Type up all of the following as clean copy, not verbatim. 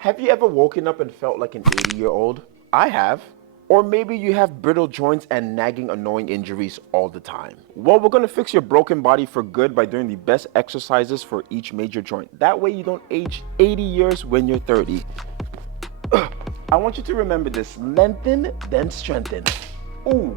Have you ever woken up and felt like an 80-year-old? I have. Or maybe you have brittle joints and nagging annoying injuries all the time. Well, we're going to fix your broken body for good by doing the best exercises for each major joint. That way you don't age 80 years when you're 30. I want you to remember this: lengthen, then strengthen. Ooh.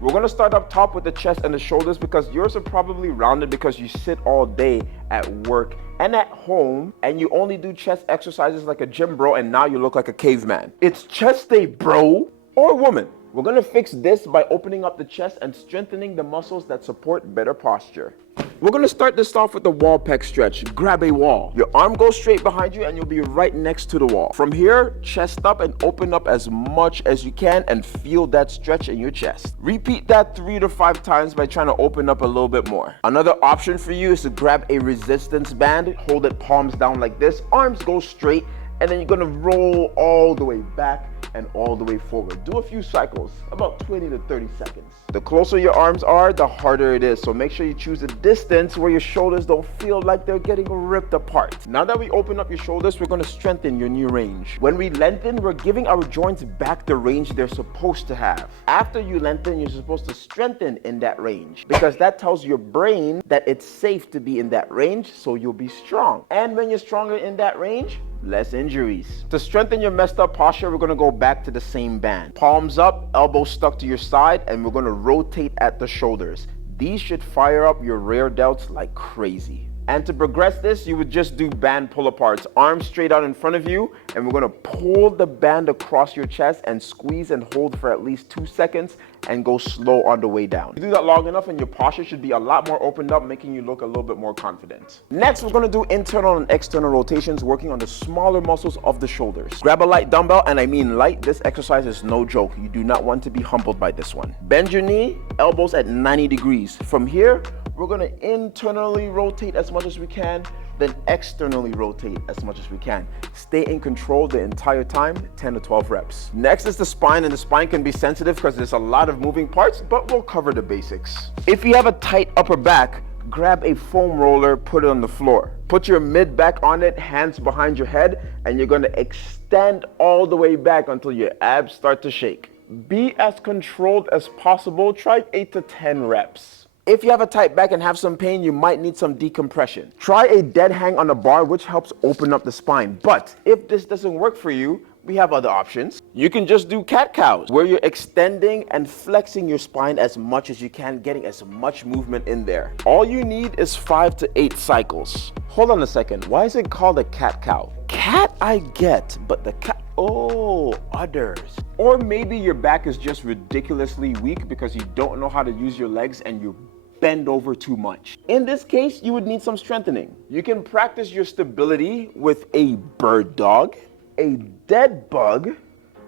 We're going to start up top with the chest and the shoulders because yours are probably rounded because you sit all day at work and at home and you only do chest exercises like a gym bro, and now you look like a caveman. It's chest day, bro or woman. We're going to fix this by opening up the chest and strengthening the muscles that support better posture. We're going to start this off with the wall pec stretch. Grab a wall. Your arm goes straight behind you and you'll be right next to the wall. From here, chest up and open up as much as you can and feel that stretch in your chest. Repeat that 3 to 5 times by trying to open up a little bit more. Another option for you is to grab a resistance band, hold it palms down like this, arms go straight, and then you're going to roll all the way back and all the way forward. Do a few cycles, about 20 to 30 seconds. The closer your arms are, the harder it is. So make sure you choose a distance where your shoulders don't feel like they're getting ripped apart. Now that we open up your shoulders, we're going to strengthen your knee range. When we lengthen, we're giving our joints back the range they're supposed to have. After you lengthen, you're supposed to strengthen in that range because that tells your brain that it's safe to be in that range, so you'll be strong. And when you're stronger in that range, less injuries. To strengthen your messed up posture, we're going to go back to the same band. Palms up, elbows stuck to your side, and we're going to rotate at the shoulders. These should fire up your rear delts like crazy. And to progress this, you would just do band pull-aparts. Arms straight out in front of you, and we're going to pull the band across your chest and squeeze and hold for at least 2 seconds and go slow on the way down. You do that long enough and your posture should be a lot more opened up, making you look a little bit more confident. Next, we're going to do internal and external rotations, working on the smaller muscles of the shoulders. Grab a light dumbbell, and I mean light. This exercise is no joke. You do not want to be humbled by this one. Bend your knee, elbows at 90 degrees. From here, we're going to internally rotate as much as we can, then externally rotate as much as we can. Stay in control the entire time, 10 to 12 reps. Next is the spine, and the spine can be sensitive because there's a lot of moving parts, but we'll cover the basics. If you have a tight upper back, grab a foam roller, put it on the floor. Put your mid back on it, hands behind your head, and you're going to extend all the way back until your abs start to shake. Be as controlled as possible. Try 8 to 10 reps. If you have a tight back and have some pain, you might need some decompression. Try a dead hang on a bar, which helps open up the spine. But if this doesn't work for you, we have other options. You can just do cat-cows, where you're extending and flexing your spine as much as you can, getting as much movement in there. All you need is 5 to 8 cycles. Hold on a second. Why is it called a cat-cow? Cat I get, but the cat, oh, others. Or maybe your back is just ridiculously weak because you don't know how to use your legs and you bend over too much. In this case, you would need some strengthening. You can practice your stability with a bird dog, a dead bug,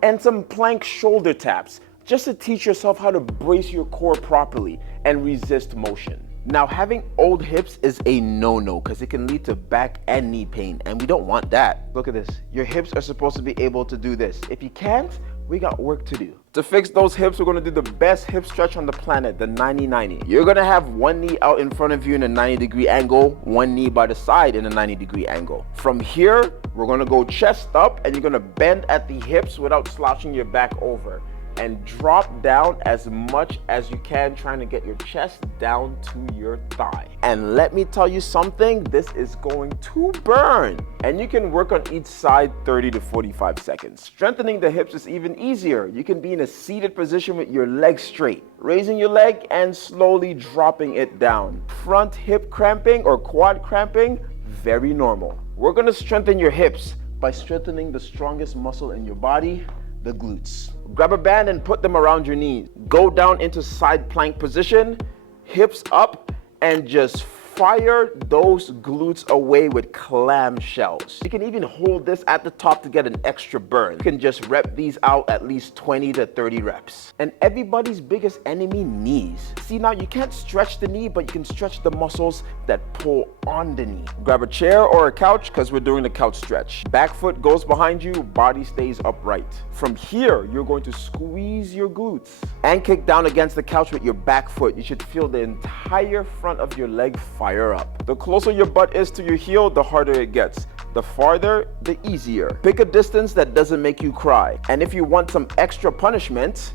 and some plank shoulder taps, just to teach yourself how to brace your core properly and resist motion. Now, having old hips is a no-no because it can lead to back and knee pain, and we don't want that. Look at this. Your hips are supposed to be able to do this. If you can't, we got work to do. To fix those hips, we're going to do the best hip stretch on the planet, the 90-90. You're going to have one knee out in front of you in a 90-degree angle, one knee by the side in a 90-degree angle. From here, we're going to go chest up, and you're going to bend at the hips without slouching your back over. And drop down as much as you can, trying to get your chest down to your thigh. And let me tell you something, this is going to burn. And you can work on each side 30 to 45 seconds. Strengthening the hips is even easier. You can be in a seated position with your legs straight, raising your leg and slowly dropping it down. Front hip cramping or quad cramping, very normal. We're gonna strengthen your hips by strengthening the strongest muscle in your body, the glutes. Grab a band and put them around your knees. Go down into side plank position, hips up, and just fire those glutes away with clamshells. You can even hold this at the top to get an extra burn. You can just rep these out at least 20 to 30 reps. And everybody's biggest enemy, knees. See, now you can't stretch the knee, but you can stretch the muscles that pull on the knee. Grab a chair or a couch because we're doing the couch stretch. Back foot goes behind you, body stays upright. From here, you're going to squeeze your glutes and kick down against the couch with your back foot. You should feel the entire front of your leg fire up. The closer your butt is to your heel, the harder it gets. The farther, the easier. Pick a distance that doesn't make you cry. And if you want some extra punishment,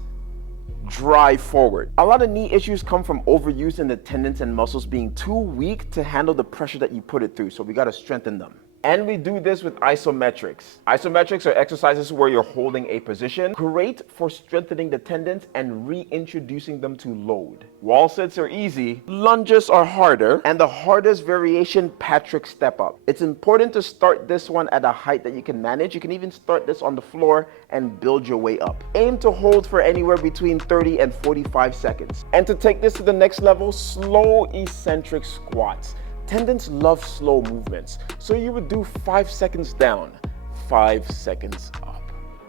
drive forward. A lot of knee issues come from overuse and the tendons and muscles being too weak to handle the pressure that you put it through, so we gotta strengthen them. And we do this with isometrics. Isometrics are exercises where you're holding a position, great for strengthening the tendons and reintroducing them to load. Wall sits are easy, lunges are harder, and the hardest variation, Patrick step up. It's important to start this one at a height that you can manage. You can even start this on the floor and build your way up. Aim to hold for anywhere between 30 and 45 seconds. And to take this to the next level, slow eccentric squats. Tendons love slow movements, so you would do 5 seconds down, 5 seconds up.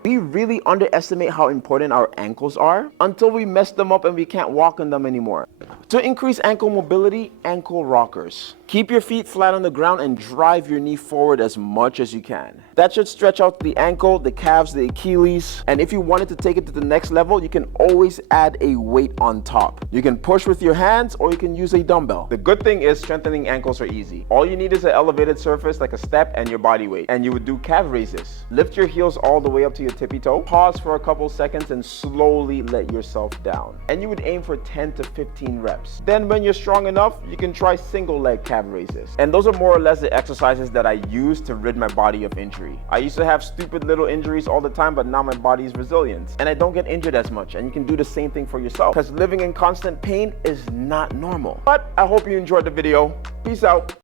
We really underestimate how important our ankles are until we mess them up and we can't walk on them anymore. To increase ankle mobility, ankle rockers. Keep your feet flat on the ground and drive your knee forward as much as you can. That should stretch out the ankle, the calves, the Achilles. And if you wanted to take it to the next level, you can always add a weight on top. You can push with your hands or you can use a dumbbell. The good thing is strengthening ankles are easy. All you need is an elevated surface like a step and your body weight. And you would do calf raises. Lift your heels all the way up to your tippy toe. Pause for a couple seconds and slowly let yourself down. And you would aim for 10 to 15 reps. Then when you're strong enough, you can try single leg calf raises. And those are more or less the exercises that I use to rid my body of injury. I used to have stupid little injuries all the time, but now my body is resilient and I don't get injured as much. And you can do the same thing for yourself, because living in constant pain is not normal. But I hope you enjoyed the video. Peace out.